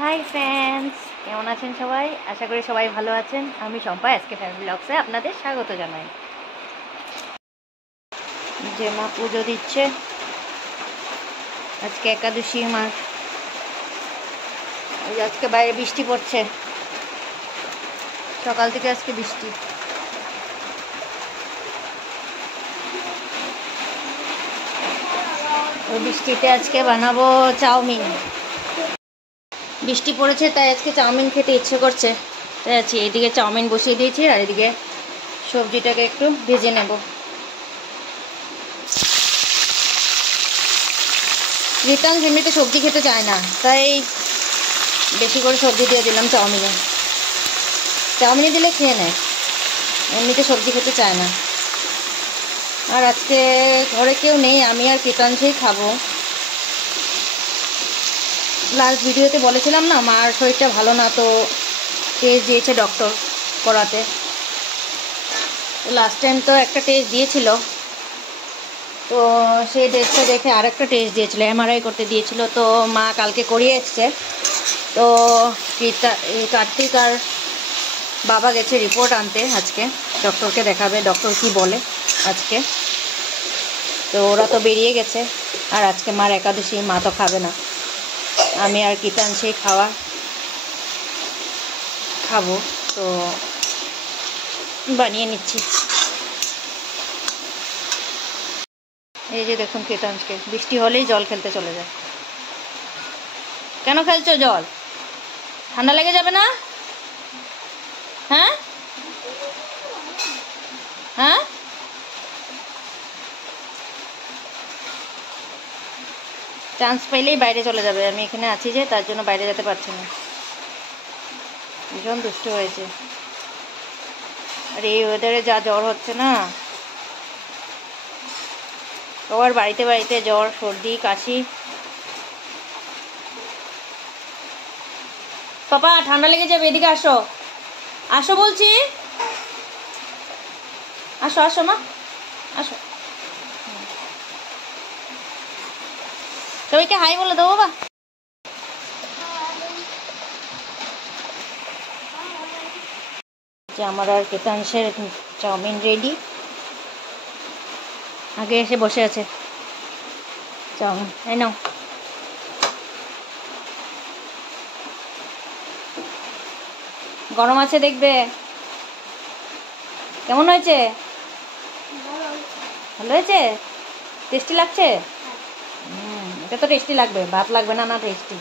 Hi friends, কেমন আছেন সবাই? আশা করি সবাই ভালো আছেন। আমি শম্পা, এসকে ফ্যামিলি ব্লগসে আপনাদের স্বাগত জানাই। যে মা পুজো দিচ্ছে, আজকে একাদশী মাস। আজকে বাইরে বৃষ্টি পড়ছে, সকাল থেকে আজকে বৃষ্টি। ওই বৃষ্টিতে আজকে বানাবো চাউমিন। বৃষ্টি পড়েছে তাই আজকে চাউমিন খেতে ইচ্ছে করছে, তাই আছি। এদিকে চাউমিন বসিয়ে দিয়েছি আর এদিকে সবজিটাকে একটু ভেজে নেব। রিটার্ন এমনিতে সবজি খেতে চায় না, তাই বেশি করে সবজি দিয়ে দিলাম চাউমিনে। চাউমিনে দিলে খেয়ে নেয়, এমনিতে সবজি খেতে চায় না। আর আজকে ঘরে কেউ নেই, আমি আর কৃতাংশেই খাবো। লাস্ট ভিডিওতে বলেছিলাম না, মার শরীরটা ভালো না, তো টেস্ট দিয়েছে ডক্টর করাতে। লাস্ট টাইম তো একটা টেস্ট দিয়েছিল, তো সেই টেস্টটা দেখে আরেকটা টেস্ট দিয়েছিল, এমআরআই করতে দিয়েছিল। তো মা কালকে করিয়ে এসছে। তো কার্তিক আর বাবা গেছে রিপোর্ট আনতে, আজকে ডক্টরকে দেখাবে, ডক্টর কি বলে আজকে। তো ওরা তো বেরিয়ে গেছে, আর আজকে মার একাদশী, মা তো খাবে না। আমি আর কৃতাংশী খাবো, তো বানিয়ে নিচ্ছি। এই যে দেখুন কৃতাংশকে, বৃষ্টি হলেই জল খেলতে চলে যায়। কেন খেলছো জল? ঠান্ডা লেগে যাবে না? হ্যাঁ হ্যাঁ, চান্স পাইলেই বাইরে চলে যাবে। আমি এখানে আছি যে, তার জন্য বাইরে যেতে পারছি না। ভীষণ দুষ্ট হয়েছে। আর এই ওয়েদারে যা জ্বর হচ্ছে না, সবার বাড়িতে বাড়িতে জ্বর, সর্দি, কাশি। পাপা ঠান্ডা লেগে যাবে, এদিকে আসো, আসো বলছি, আসো আসো মা, আসো। সবাইকে হাই বলে দেবো বাবা। যে আমার আর কৃতাংশের চাউমিন রেডি। আগে এসে বসে আছে চাউমিন, এই নাও। গরম আছে দেখবে। কেমন হয়েছে? ভালো হয়েছে? টেস্টি লাগছে? এটা তো টেস্টি লাগবে, ভাত লাগবে না? না টেস্টি।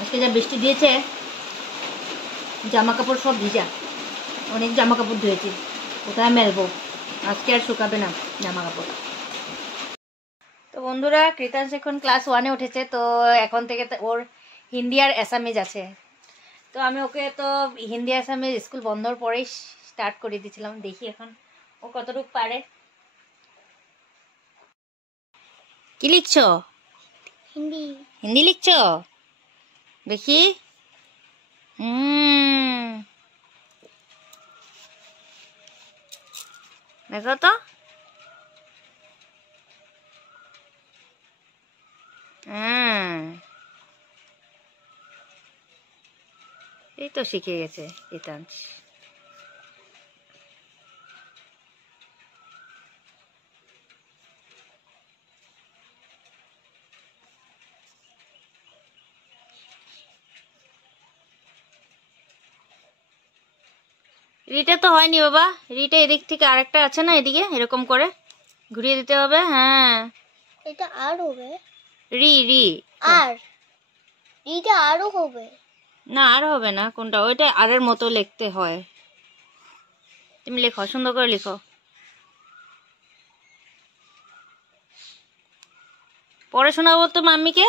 আজকে যা বৃষ্টি দিয়েছে, জামা কাপড় সব ভিজা। অনেক জামা কাপড় ধুয়েছি, কোথায় মেলবো? আজকে আর শুকাবে না জামা কাপড়। তো বন্ধুরা, কৃতাংশ এখন ক্লাস 1-এ উঠেছে, তো এখন থেকে ওর হিন্দি আর অ্যাসামিজ আছে। তো আমি ওকে তো হিন্দি আসামিজ স্কুল বন্ধর পরেই স্টার্ট করে দিয়েছিলাম। দেখি এখন ও কতটুকু পারে। কি লিখছো? হিন্দি। হিন্দি লিখছো? দেখি। দেখো তো। এই তো শিখে গেছে কৃতাংশ। রিটা তো হয়নি বাবা, রিটা এদিক থেকে আরেকটা আছে না, এদিকে এরকম করে ঘুরিয়ে দিতে হবে। হ্যাঁ, এটা আর হবে। রি রি আর রিটা আরও হবে না, আর হবে না। কোনটা? ওইটা আরের মতো লিখতে হয়। তুমি লেখো, সুন্দর করে লিখো। পড়ে শোনাবো তো মাম্মিকে।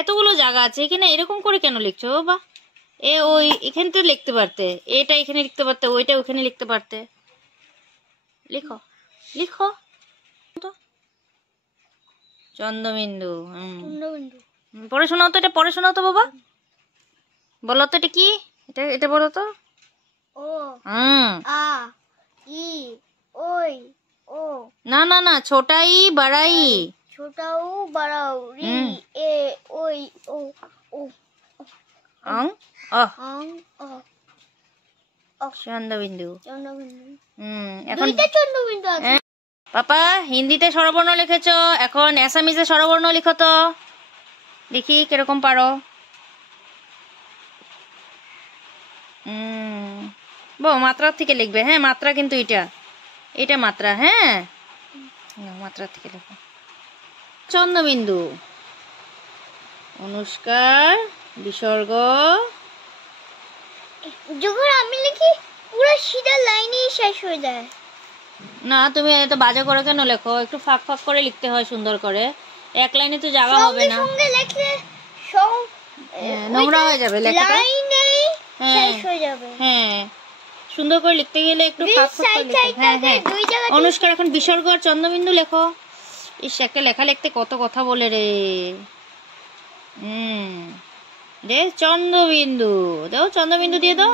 এতগুলো জায়গা আছে এখানে, এরকম করে কেন লিখছো বাবা? ওই এখানে তো লিখতে পারতে, এটা এখানে লিখতে পারতে, ওইটা ওখানে লিখতে পারতে। লিখো লিখো তো। চন্দ্রবিন্দু। চন্দ্রবিন্দু। পড়ে শোনাও তো, এটা পড়ে শোনাও তো বাবা। বলো তো এটা কি, এটা এটা বলো তো। ও হুম। আ ই ওই ও না না না, ছোটাই বাড়াই। ছোটাও বড়াও রি হুম। এ ওই ও ও অং অ আং অ চন্দ্রবিন্দু। চন্দ্রবিন্দু। এখন দুইটা চন্দ্রবিন্দু আছে। পাপা হিন্দিতে স্বরবর্ণ লিখেছো, এখন অ্যাসামিজে স্বরবর্ণ লিখো তো, দেখি কিরকম পারো। মাত্রার থেকে লিখবে, হ্যাঁ মাত্রা কিন্তু এটা, এটা মাত্রা, হ্যাঁ মাত্রার থেকে লিখো। চন্দ্রবিন্দু, অনুষ্কার, বিসর্গ। যখন আমি লিখি পুরো সিধা লাইনেই শেষ হয়ে যায়। না তুমি এত বাজে করে কেন লেখো, একটু ফাঁক ফাঁক করে লিখতে হয় সুন্দর করে, এক লাইনে তো জায়গা হবে না। সঙ্গে লিখলে সব নোংরা হয়ে যাবে লেখাটা, লাইনেই শেষ হয়ে যাবে। হ্যাঁ সুন্দর করে লিখতে গেলে একটু ফাঁক ফাঁক করে লিখো। হ্যাঁ হ্যাঁ, অনুষ্কার এখন বিসর্গ আর চন্দ্রবিন্দু লেখো। ইস, একটা লেখা লিখতে কত কথা বলে রে। দে চন্দ্রবিন্দু, দাও চন্দ্রবিন্দু দিয়ে দাও।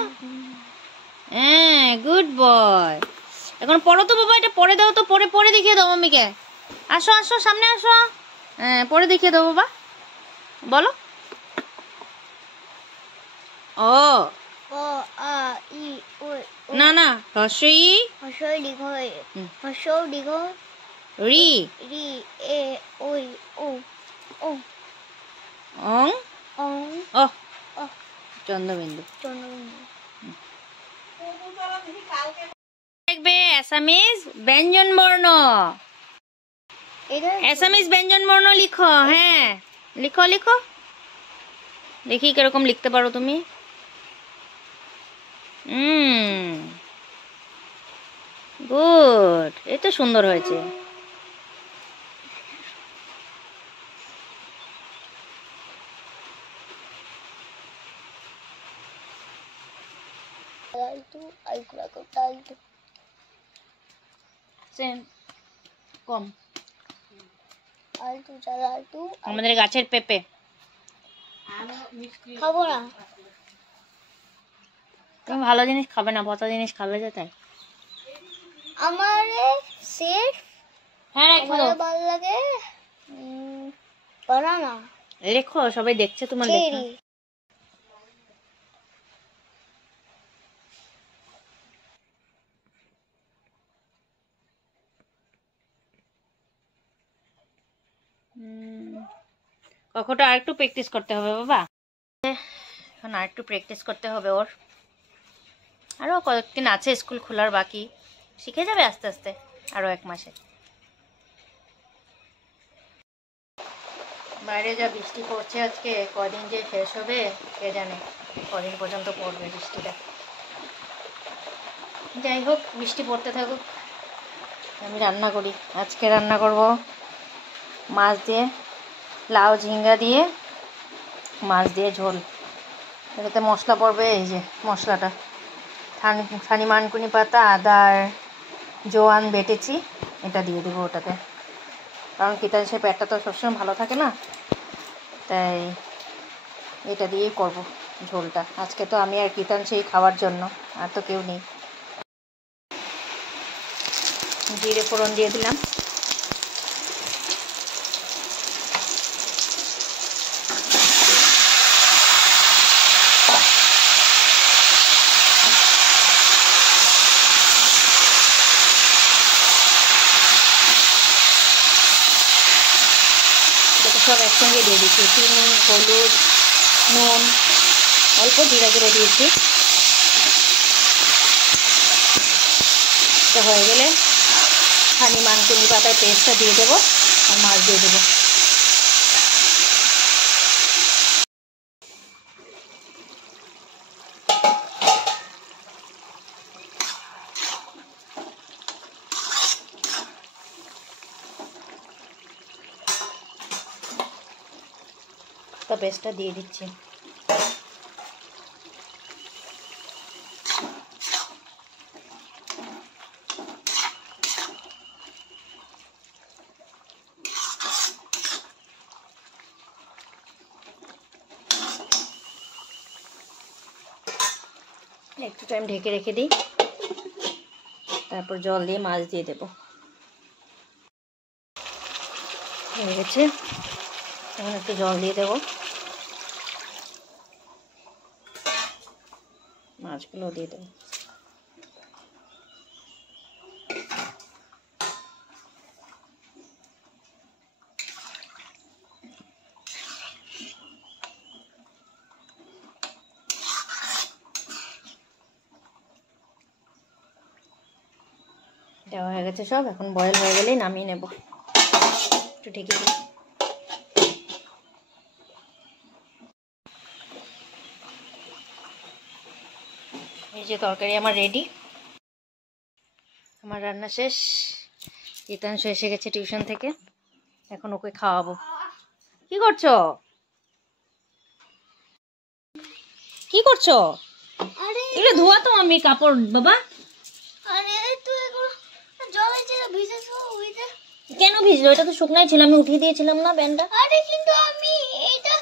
হ্যাঁ গুড বয়। এখন পড়ো তো বাবা, এটা পড়ে দাও তো, পড়ে পড়ে দেখিয়ে দাও মাম্মিকে। আসো আসো সামনে আসো, হ্যাঁ পড়ে দেখিয়ে দাও বাবা, বলো। ও ও আ ই ওই ও না না, হ্রস্বই হর্ষই দীর্ঘ হর্ষও দীর্ঘ রি রি এ ওই ও ও অং অং অ অ চন্দ্রবিন্দু। চন্দ্রবিন্দু। দেখবে অ্যাসামিজ ব্যঞ্জন বর্ণ, এটা অ্যাসামিজ ব্যঞ্জন বর্ণ লিখো। হ্যাঁ লিখো লিখো, দেখি কিরকম লিখতে পারো তুমি। গুড, এই তো সুন্দর হয়েছে। alto alto alto সেম কম। alto চাল alto আমাদের গাছের পেঁপে। খাবো না। তুমি ভালো জিনিস খাবে না, পচা জিনিস খাবে যে তাই। আমার সেফ হ্যাঁ আমার ভালো লাগে বানানা লেখো, সবাই দেখছে তোমার লেখা। চেরি। কখনটা আর একটু প্র্যাকটিস করতে হবে বাবা, এখন আর একটু প্র্যাকটিস করতে হবে ওর। আরও কয়েকদিন আছে স্কুল খোলার বাকি, শিখে যাবে আস্তে আস্তে আরও 1 মাসে। বাইরে যা বৃষ্টি পড়ছে আজকে, কদিন যে শেষ হবে কে জানে, কদিন পর্যন্ত পড়বে বৃষ্টিটা। যাই হোক, বৃষ্টি পড়তে থাকুক, আমি রান্না করি। আজকে রান্না করব মাছ দিয়ে, লাউ ঝিঙ্গা দিয়ে মাছ দিয়ে ঝোল। এটাতে মশলা পড়বে, এই যে মশলাটা, থানি মানকুনি পাতা, আদা আর জোয়ান বেটেছি, এটা দিয়ে দেবো ওটাতে। কারণ কিতান সে পেটটা তো সবসময় ভালো থাকে না, তাই এটা দিয়েই করব ঝোলটা। আজকে তো আমি আর কিতান সেই খাওয়ার জন্য, আর তো কেউ নেই। জিরে ফোড়ন দিয়ে দিলাম, সব একসঙ্গে দিয়ে দিচ্ছি, চিনি, হলুদ, নুন, অল্প জিরা গুঁড়ো দিয়েছি। তো হয়ে গেলে থানি মানকুনি পাতার পেস্টটা দিয়ে দেবো আর মাছ দিয়ে দেবো। তো পেস্টটা দিয়ে দিচ্ছি। একটু টাইম ঢেকে রেখে দিই, তারপর জল দিয়ে মাছ দিয়ে দেবো। হয়ে গেছে, এখন একটু জল দিয়ে দেবো, মাছগুলো দিয়ে দেবো। দেওয়া হয়ে গেছে সব, এখন বয়েল হয়ে গেলেই নামিয়ে নেব। একটু ঢেকে দিই। এই যে তরকারি আমার রেডি, আমার রান্না শেষ। গীতাংশ এসে গেছে টিউশন থেকে, এখন ওকে খাওয়াবো। কি করছো? কি করছো? আরে এগুলো ধোয়া তো আমি কাপড় বাবা। আরে তুই এগুলো জলে যে ভিজেছো ওইটা। কেন ভিজলো? এটা তো শুকনাই ছিল, আমি উঠিয়ে দিয়েছিলাম না প্যান্টটা। আরে কিন্তু আমি এটা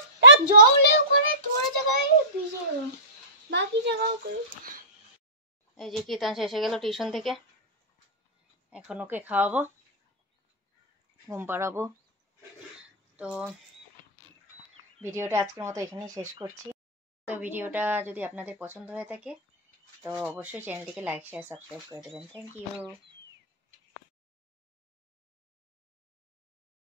জলে ওখানে তোর জায়গায় ভিজে গেল, বাকি জায়গাও কই। এই যে গীতাংশ এসে গেল টিউশন থেকে, এখন ওকে খাওয়াবো, ঘুম পাড়াবো। তো ভিডিওটা আজকের মতো এখানেই শেষ করছি। তো ভিডিওটা যদি আপনাদের পছন্দ হয়ে থাকে তো অবশ্যই চ্যানেলটিকে লাইক শেয়ার সাবস্ক্রাইব করে দেবেন। Thank you.